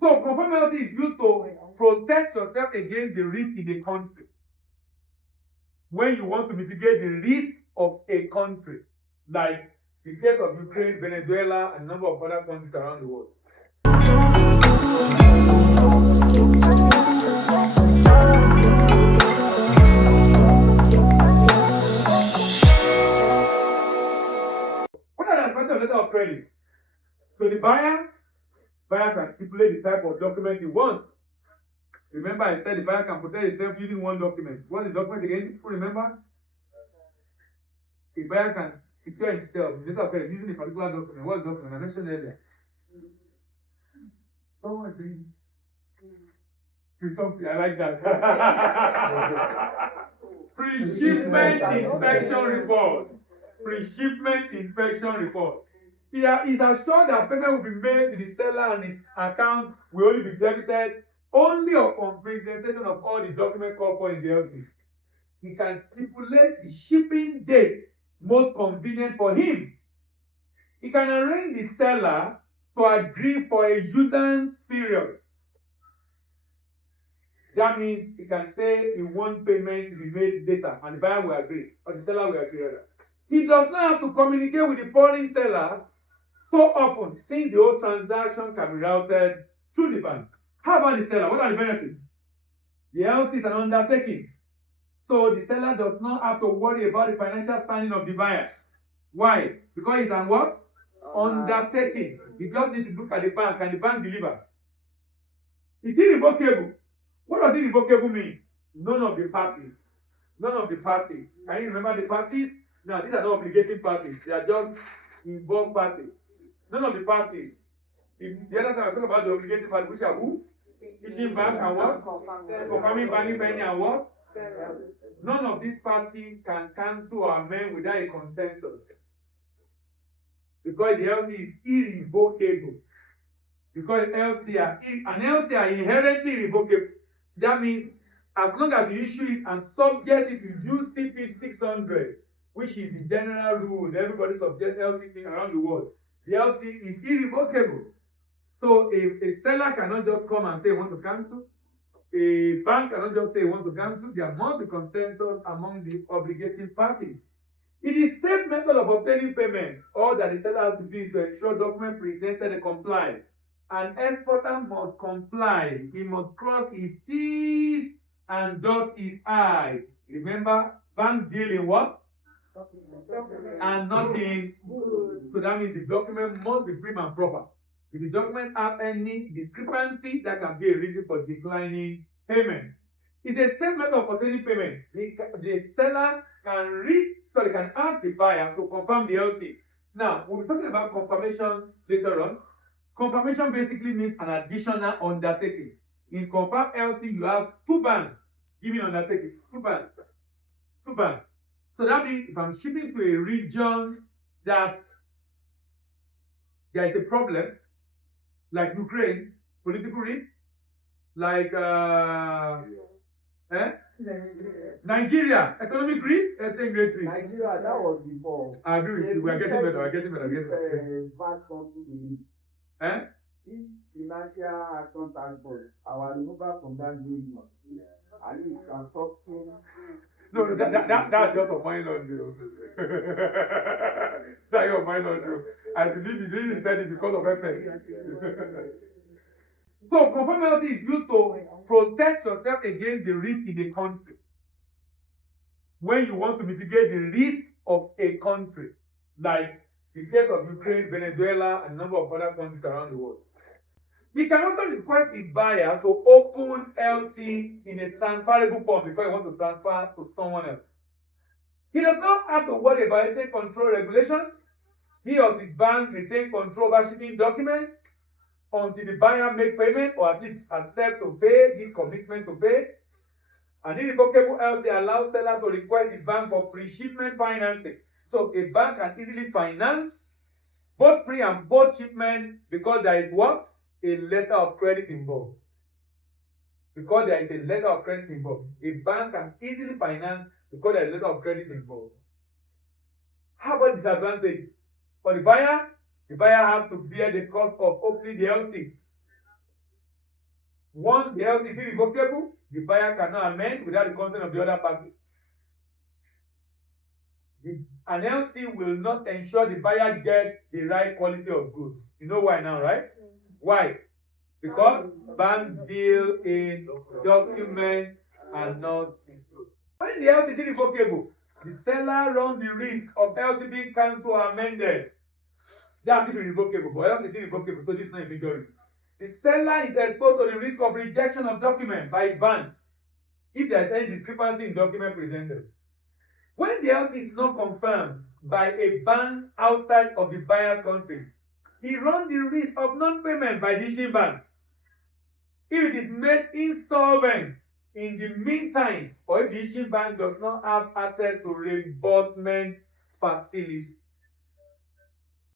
So conformity is used to protect yourself against the risk in a country. When you want to mitigate the risk of a country, like the case of Ukraine, Venezuela, and a number of other countries around the world. What are the advantages of letter of credit? So the buyer can stipulate the type of document he wants. Remember, I said the buyer can protect himself using one document. What is the document again? People remember? The buyer can secure himself in letter of credit using a particular document. What document? I mentioned earlier. Someone saying, something I like that. Pre-shipment inspection report. Pre-shipment inspection report. He is assured that payment will be made to the seller and his account will only be debited only upon presentation of all the documents called for in the LC. He can stipulate the shipping date most convenient for him. He can arrange the seller to agree for a usance period. That means he can say he wants payment to be made later and the buyer will agree or the seller will agree. He does not have to communicate with the foreign seller so often since the whole transaction can be routed through the bank. How about the seller? What are the benefits? The LC is an undertaking. So the seller does not have to worry about the financial standing of the buyer. Why? Because it's an what? Undertaking. You just need to look at the bank and the bank deliver. It's irrevocable. What does irrevocable mean? None of the parties. None of the parties. Can you remember the parties? Now, these are not obligating parties. They are just involved parties. None of the parties. The other time I talk about the obligating parties, which are who? Issuing bank and what? Confirming banking penny and what? None of these parties can cancel or amend without a consensus. Because the LC is irrevocable. Because an LC are inherently irrevocable. That means as long as you issue it and subject it to UCP 600, which is the general rules, everybody subjects LC thing around the world. The LC is irrevocable. So a seller cannot just come and say he wants to cancel. A bank cannot just say he wants to cancel. There must be consensus among the obligating parties. It is safe method of obtaining payment. All that the seller has to do is to ensure document presented and comply. An exporter must comply. He must cross his T's and dot his I's. Remember, bank deal in what? And not in good. So that means the document must be prim and proper. If the document have any discrepancy, that can be a reason for declining payment. It's a safe method of obtaining payment. The seller can ask the buyer to confirm the LC. Now, we'll be talking about confirmation later on. Confirmation basically means an additional undertaking. In confirmed LC, you have two banks giving undertaking. Two banks. So that means if I'm shipping to a region that there is a problem, like Ukraine, political risk, like Nigeria, economic risk, exchange rate risk. Nigeria, that was before. I agree with you. We are getting better. This financial action task force, our removal from that union, and it's consulting. No, that's just a minor deal. That's your minor deal. I believe you didn't said it because of FX. So conformity is used to protect yourself against the risk in a country. When you want to mitigate the risk of a country, like the case of Ukraine, Venezuela, and a number of other countries around the world. He can also request his buyer to open LC in a transferable form before he wants to transfer to someone else. He does not have to worry about estate control regulations. He or his bank retain control over shipping documents until the buyer make payment or at least accept to pay, give commitment to pay. An irrevocable LC allows seller to request the bank for pre-shipment financing. So a bank can easily finance both pre and post shipment because there is what? A letter of credit involved. Because there is a letter of credit involved. A bank can easily finance because there is a letter of credit involved. How about disadvantage? For the buyer has to bear the cost of opening the LC. Once the LC is irrevocable, the buyer cannot amend without the consent of the other party. An LC will not ensure the buyer gets the right quality of goods. You know why now, right? Why? Because banks deal in documents and not in goods. When the LC is irrevocable, the seller runs the risk of LC being cancelled or amended. That's irrevocable, but LC is irrevocable, so this is not a majority. The seller is exposed to the risk of rejection of document by a bank if there is any discrepancy in document presented. When the LC is not confirmed by a bank outside of the buyer's country, he runs the risk of non-payment by the issuing bank. If it is made insolvent in the meantime, or if the issuing bank does not have access to reimbursement facilities.